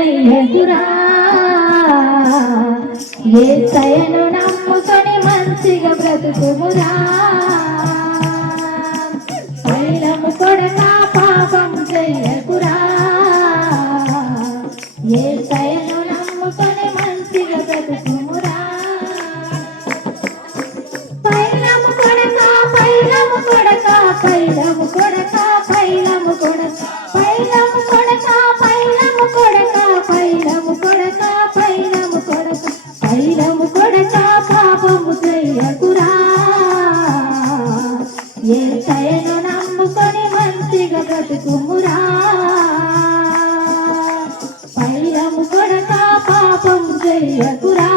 ఎదురయ్యదురా ఏ సయను నమ్ముకొని మంచిగా బ్రతుకుమురా. ఏసయను నమ్ముకొని మంచిగా బ్రతుకుమురా? పైలము కొడక పాపం చెయ్యకురా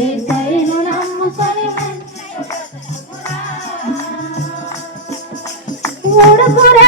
ఏసయను నమ్ముకొని మంచిగా బ్రతుకుమురా?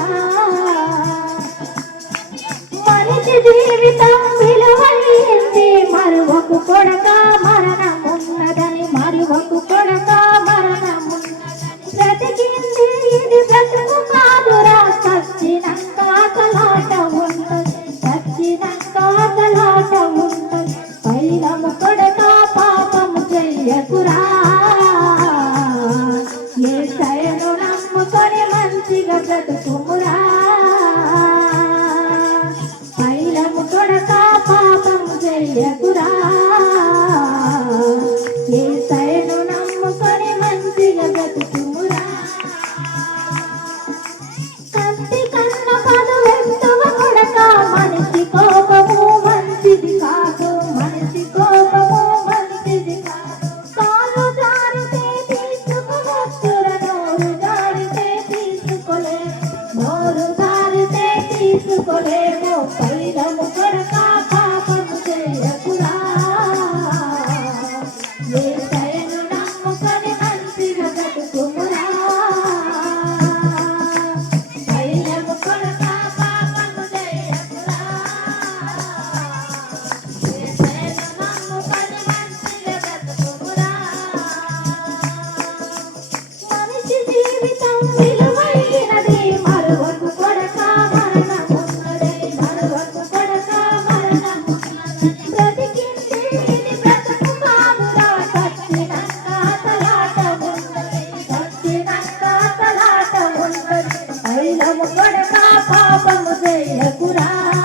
मुझे है पूरा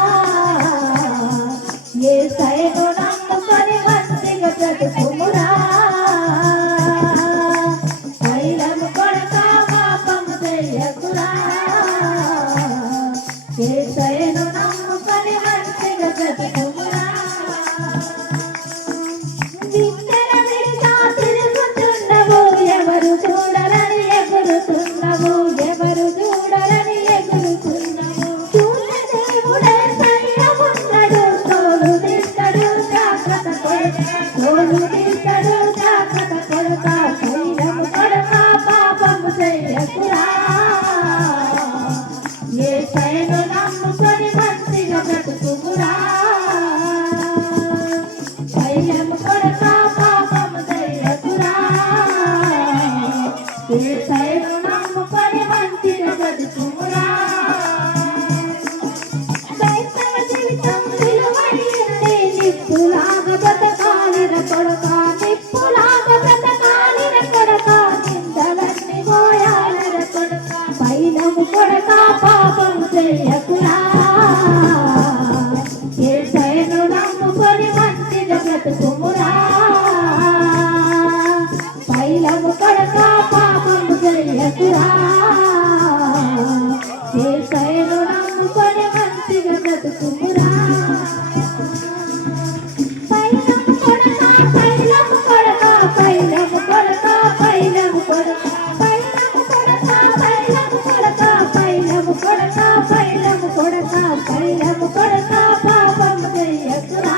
ఏసైను నమ్ముకొని మంచిగా బ్రతుకురా కొడతా పైలము కొడతా పాపం చెయ్యకురా